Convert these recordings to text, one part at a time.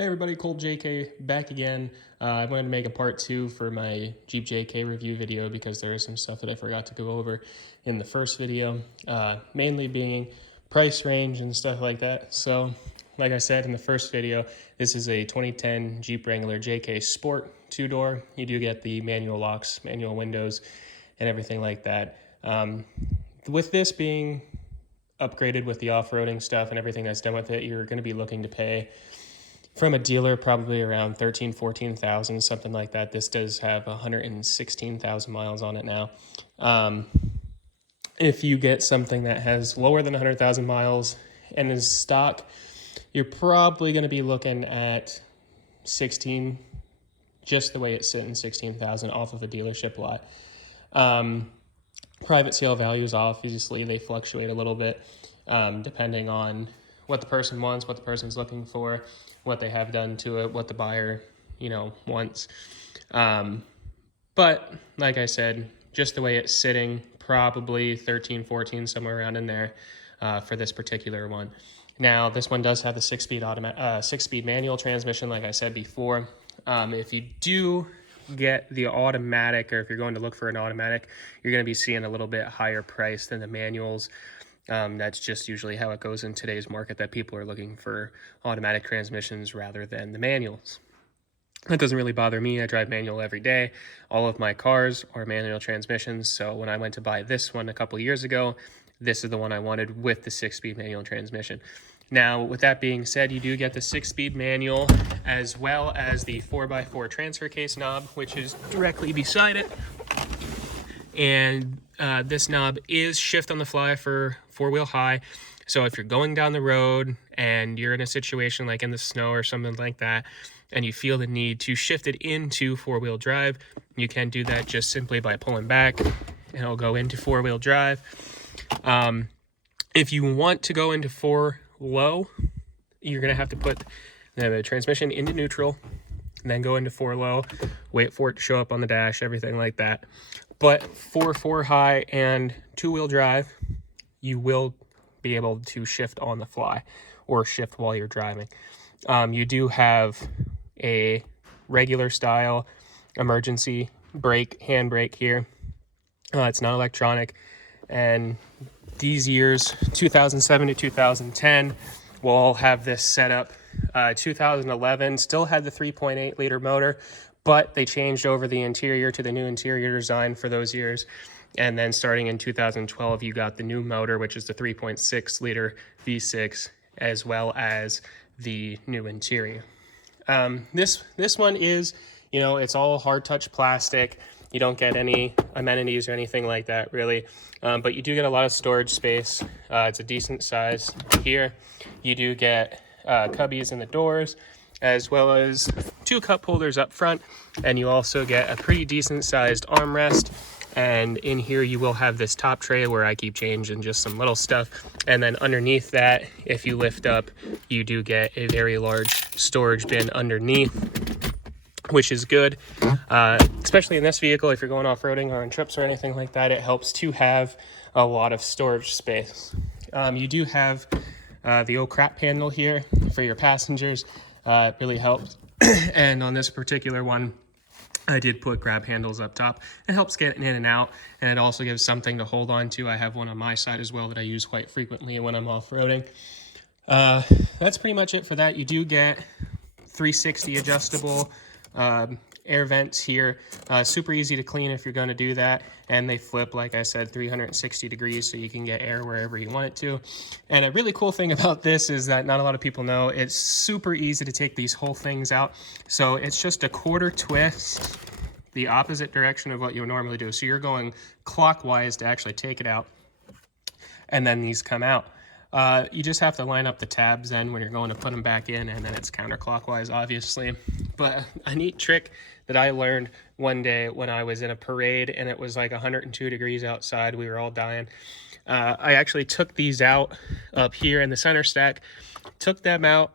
Hey everybody, Colt JK back again. I wanted to make a part 2 for my Jeep JK review video because there is some stuff that I forgot to go over in the first video, mainly being price range and stuff like that. So, like I said in the first video, this is a 2010 Jeep Wrangler JK Sport 2-door. You do get the manual locks, manual windows, and everything like that. With this being upgraded with the off-roading stuff and everything that's done with it, you're going to be looking to pay from a dealer probably around 14,000 something like that. This does have 116,000 miles on it now. If you get something that has lower than 100,000 miles and is stock, you're probably going to be looking at 16, just the way it's sitting, 16,000 off of a dealership lot. Private sale values, obviously, they fluctuate a little bit depending on what the person wants, what the person's looking for, what they have done to it, what the buyer, wants. But like I said, just the way it's sitting, probably 13, 14, somewhere around in there for this particular one. Now, this one does have the six-speed manual transmission, like I said before. If you do get the automatic, or if you're going to look for an automatic, you're going to be seeing a little bit higher price than the manuals. That's just usually how it goes in today's market, that people are looking for automatic transmissions rather than the manuals. That doesn't really bother me. I drive manual every day. All of my cars are manual transmissions. So when I went to buy this one a couple years ago, this is the one I wanted with the 6-speed manual transmission. Now, with that being said, you do get the 6-speed manual as well as the 4x4 transfer case knob, which is directly beside it. And this knob is shift on the fly for 4-wheel high. So if you're going down the road and you're in a situation like in the snow or something like that, and you feel the need to shift it into 4-wheel drive, you can do that just simply by pulling back, and it'll go into 4-wheel drive. If you want to go into 4 low, you're going to have to put the transmission into neutral, and then go into 4 low, wait for it to show up on the dash, everything like that. But for 4 high and 2-wheel drive, you will be able to shift on the fly or shift while you're driving. You do have a regular style emergency brake, hand brake here. It's not electronic. And these years, 2007 to 2010, will all have this set up. 2011 still had the 3.8 liter motor, but they changed over the interior to the new interior design for those years. And then starting in 2012, you got the new motor, which is the 3.6 liter V6, as well as the new interior. This one is, it's all hard touch plastic. You don't get any amenities or anything like that, really. But you do get a lot of storage space. It's a decent size here. You do get cubbies in the doors, as well as 2 cup holders up front. And you also get a pretty decent sized armrest. And in here you will have this top tray where I keep change and just some little stuff. And then underneath that, if you lift up, you do get a very large storage bin underneath, which is good. Especially in this vehicle, if you're going off-roading or on trips or anything like that, it helps to have a lot of storage space. You do have the old crap handle here for your passengers. It really helps. And on this particular one, I did put grab handles up top. It helps get in and out, and it also gives something to hold on to. I have one on my side as well that I use quite frequently when I'm off-roading. That's pretty much it for that. You do get 360 adjustable air vents here. Super easy to clean if you're going to do that, and they flip, like I said, 360 degrees, so you can get air wherever you want it to. And a really cool thing about this is that not a lot of people know, it's super easy to take these whole things out. So it's just a quarter twist the opposite direction of what you would normally do. So you're going clockwise to actually take it out, and then these come out. You just have to line up the tabs then when you're going to put them back in, and then it's counterclockwise, obviously. But a neat trick that I learned one day when I was in a parade and it was like 102 degrees outside, we were all dying. I actually took these out up here in the center stack, took them out,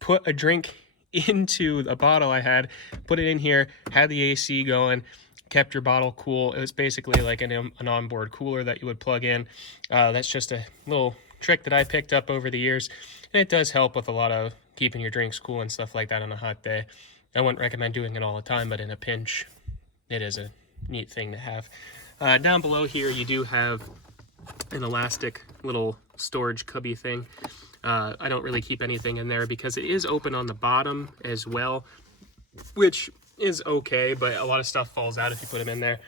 put a drink into a bottle I had, put it in here, had the AC going, kept your bottle cool. It was basically like an onboard cooler that you would plug in. That's just a little trick that I picked up over the years, and it does help with a lot of keeping your drinks cool and stuff like that on a hot day. I wouldn't recommend doing it all the time, but in a pinch, it is a neat thing to have. Down below here, you do have an elastic little storage cubby thing. I don't really keep anything in there because it is open on the bottom as well, which is okay, but a lot of stuff falls out if you put them in there.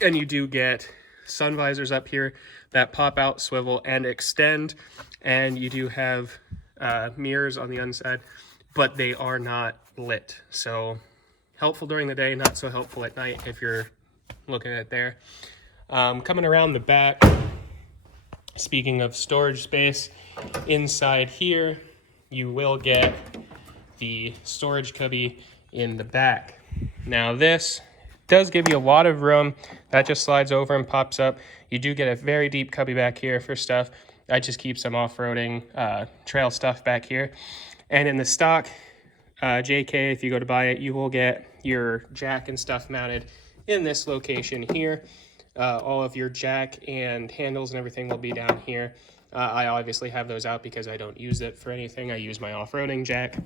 And you do get sun visors up here that pop out, swivel, and extend. And you do have mirrors on the inside, but they are not lit. So helpful during the day, not so helpful at night if you're looking at it there. Coming around the back, speaking of storage space, inside here, you will get the storage cubby in the back. Now this does give you a lot of room. That just slides over and pops up. You do get a very deep cubby back here for stuff. I just keep some off-roading trail stuff back here. And in the stock JK, if you go to buy it, you will get your jack and stuff mounted in this location here. All of your jack and handles and everything will be down here. I obviously have those out because I don't use it for anything. I use my off-roading jack,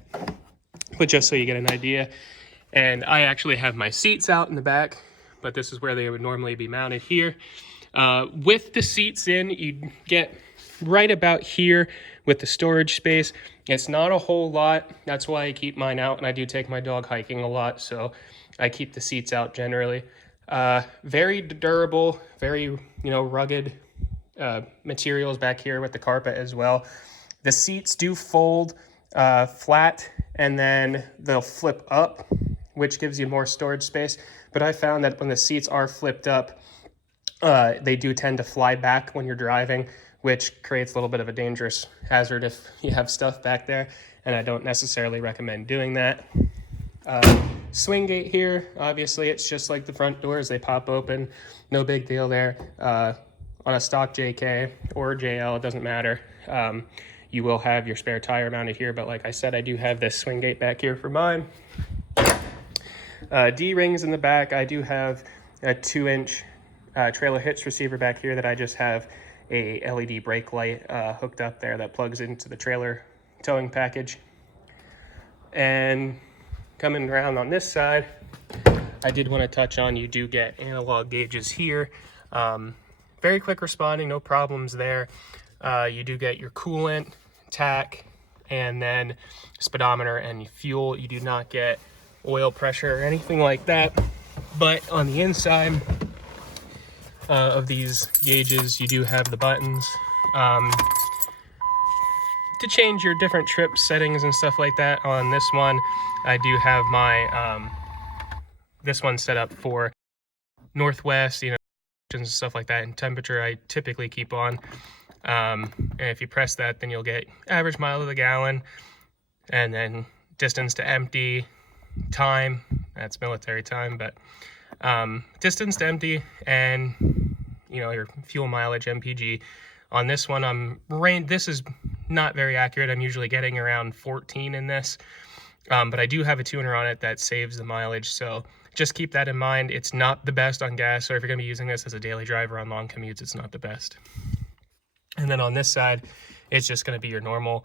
but just so you get an idea. And I actually have my seats out in the back, but this is where they would normally be mounted here. With the seats in, you get right about here with the storage space. It's not a whole lot. That's why I keep mine out, and I do take my dog hiking a lot, so I keep the seats out generally. Very durable, very, rugged materials back here with the carpet as well. The seats do fold flat, and then they'll flip up, which gives you more storage space. But I found that when the seats are flipped up, they do tend to fly back when you're driving, which creates a little bit of a dangerous hazard if you have stuff back there, and I don't necessarily recommend doing that. Swing gate here, obviously it's just like the front doors, they pop open, no big deal there. On a stock JK or JL, it doesn't matter. You will have your spare tire mounted here, but like I said, I do have this swing gate back here for mine. D-rings in the back. I do have a 2-inch trailer hitch receiver back here that I just have a LED brake light hooked up there that plugs into the trailer towing package. And coming around on this side, I did want to touch on, you do get analog gauges here. Very quick responding, no problems there. You do get your coolant, tack, and then speedometer and fuel. You do not get oil pressure or anything like that. But on the inside of these gauges, you do have the buttons to change your different trip settings and stuff like that. On this one, I do have my this one set up for northwest, and stuff like that, and temperature I typically keep on. And if you press that, then you'll get average mile to the gallon, and then distance to empty, time, that's military time, but distance to empty, and your fuel mileage, MPG. On this one, this is not very accurate. I'm usually getting around 14 in this, but I do have a tuner on it that saves the mileage, so just keep that in mind. It's not the best on gas, so if you're going to be using this as a daily driver on long commutes, it's not the best. And then on this side, it's just going to be your normal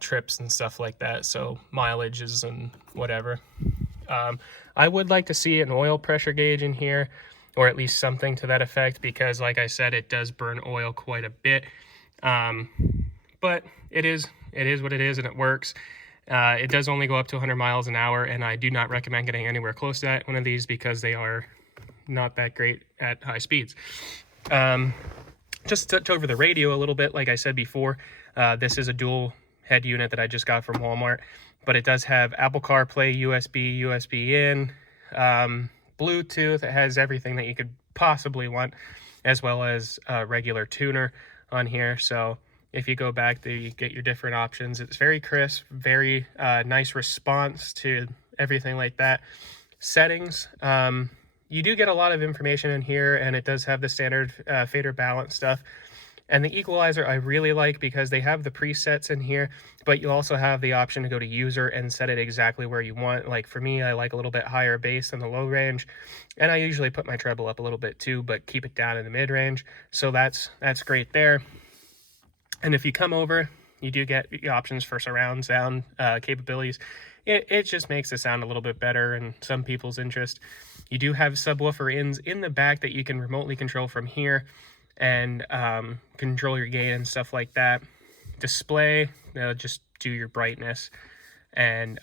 trips and stuff like that, so mileages and whatever. I would like to see an oil pressure gauge in here, or at least something to that effect, because like I said, it does burn oil quite a bit. But it is what it is, and it works. It does only go up to 100 miles an hour, and I do not recommend getting anywhere close to that one of these because they are not that great at high speeds. Just to touch over the radio a little bit, like I said before, this is a dual head unit that I just got from Walmart, but it does have Apple CarPlay, USB in, Bluetooth. It has everything that you could possibly want, as well as a regular tuner on here. So if you go back there, you get your different options. It's very crisp, very nice response to everything like that. Settings, you do get a lot of information in here, and it does have the standard fader balance stuff. And the equalizer I really like because they have the presets in here, but you also have the option to go to user and set it exactly where you want. Like for me, I like a little bit higher bass in the low range, and I usually put my treble up a little bit too, but keep it down in the mid range. So that's great there. And if you come over You do get the options for surround sound capabilities. It just makes the sound a little bit better in some people's interest. You do have subwoofer ins in the back that you can remotely control from here and control your gain and stuff like that. Display, just do your brightness. And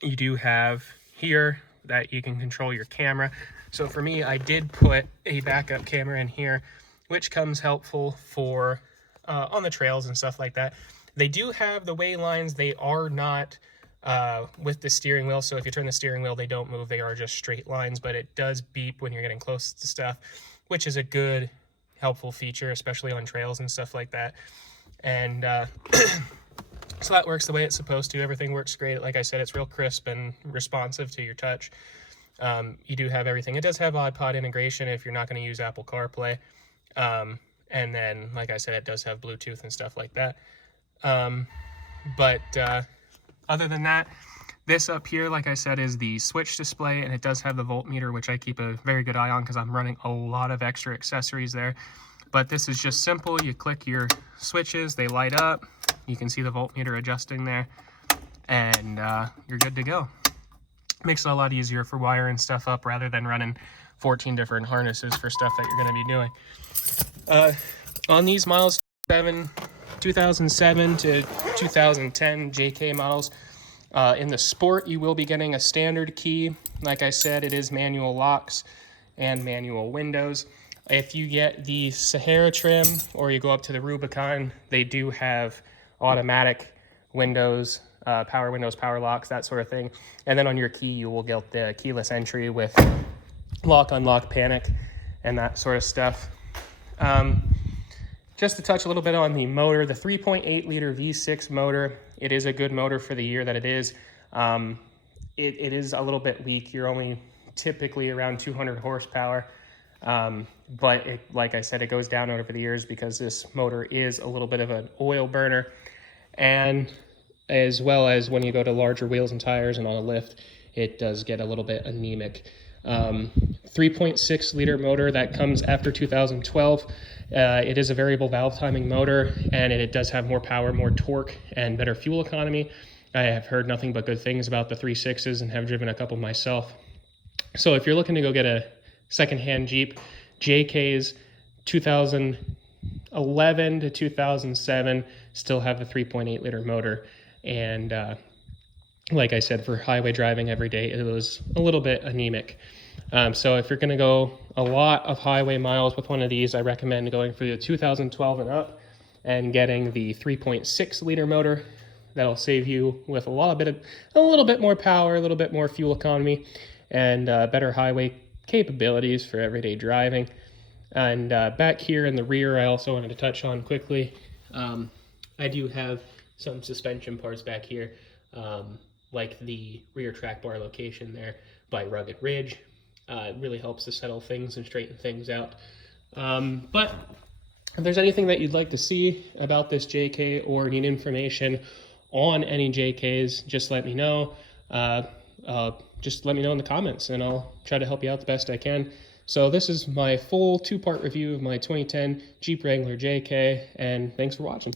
you do have here that you can control your camera. So for me, I did put a backup camera in here, which comes helpful for on the trails and stuff like that. They do have the way lines. They are not with the steering wheel. So if you turn the steering wheel, they don't move. They are just straight lines, but it does beep when you're getting close to stuff, which is a good, helpful feature, especially on trails and stuff like that. And so that works the way it's supposed to. Everything works great. Like I said, it's real crisp and responsive to your touch. You do have everything. It does have iPod integration if you're not going to use Apple CarPlay. And then, like I said, it does have Bluetooth and stuff like that. But other than that, this up here, like I said, is the switch display, and it does have the voltmeter, which I keep a very good eye on because I'm running a lot of extra accessories there. But this is just simple. You click your switches, they light up. You can see the voltmeter adjusting there, and you're good to go. Makes it a lot easier for wiring stuff up rather than running 14 different harnesses for stuff that you're going to be doing. On these miles, 2007 to 2010 JK models, in the Sport, you will be getting a standard key. Like I said, it is manual locks and manual windows. If you get the Sahara trim or you go up to the Rubicon, they do have automatic windows, power windows, power locks, that sort of thing. And then on your key, you will get the keyless entry with lock, unlock, panic, and that sort of stuff. Just to touch a little bit on the motor, the 3.8 liter V6 motor, it is a good motor for the year that it is. It is a little bit weak. You're only typically around 200 horsepower. But like I said, it goes down over the years because this motor is a little bit of an oil burner. And as well as when you go to larger wheels and tires and on a lift, it does get a little bit anemic. 3.6 liter motor that comes after 2012. It is a variable valve timing motor, and it does have more power, more torque, and better fuel economy. I have heard nothing but good things about the 3.6s and have driven a couple myself. So if you're looking to go get a secondhand Jeep, JK's 2011 to 2007 still have the 3.8 liter motor. And like I said, for highway driving every day, it was a little bit anemic. So if you're going to go a lot of highway miles with one of these, I recommend going for the 2012 and up and getting the 3.6 liter motor. That'll save you with a little bit more power, a little bit more fuel economy, and better highway capabilities for everyday driving. And back here in the rear, I also wanted to touch on quickly. I do have some suspension parts back here, like the rear track bar location there by Rugged Ridge. It really helps to settle things and straighten things out. But if there's anything that you'd like to see about this JK or need information on any JKs, just let me know. Just let me know in the comments and I'll try to help you out the best I can. So this is my full 2-part review of my 2010 Jeep Wrangler JK, and thanks for watching.